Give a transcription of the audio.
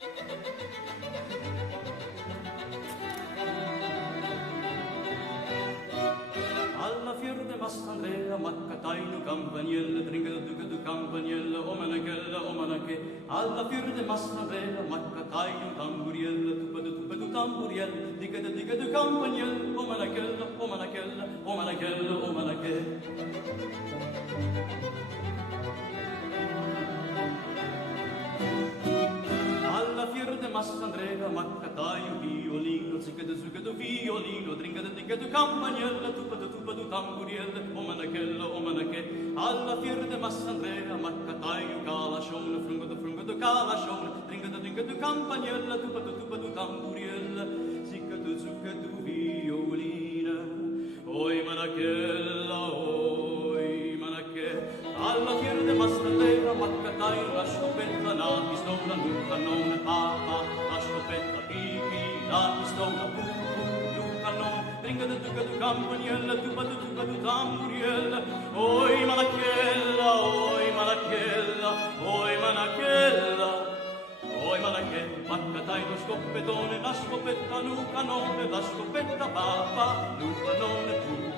Alla fiera de Mastandrea, Maccataino, Campaniella, Tringa duca du Campaniella, o manache. Alla fiera de Mastandrea, Maccataino, Tamburiella, tupa du Tamburiella, dica du Campaniella, o manache. Alla fiera de Mastandrea, Maccataio, violino, zicca du violino, dringa du Campaniella, tupa du Tamburiella, o manache. Alla fiera de Mastandrea, Maccataio, calascione, frungo du calascione, dringa du Campaniella, tupa du Tamburiella, zicca du violina, oi manachella. Alla fiera de Mastandrea, Maccataio, la scopetta, la pistola, un cannone, la scopetta, la pistola, un cannone, dringa du Campaniella, tupa du Tamburiella, oi manachella, Maccataio, lo scopettone, la scopetta, un cannone, la scopetta, un cannone,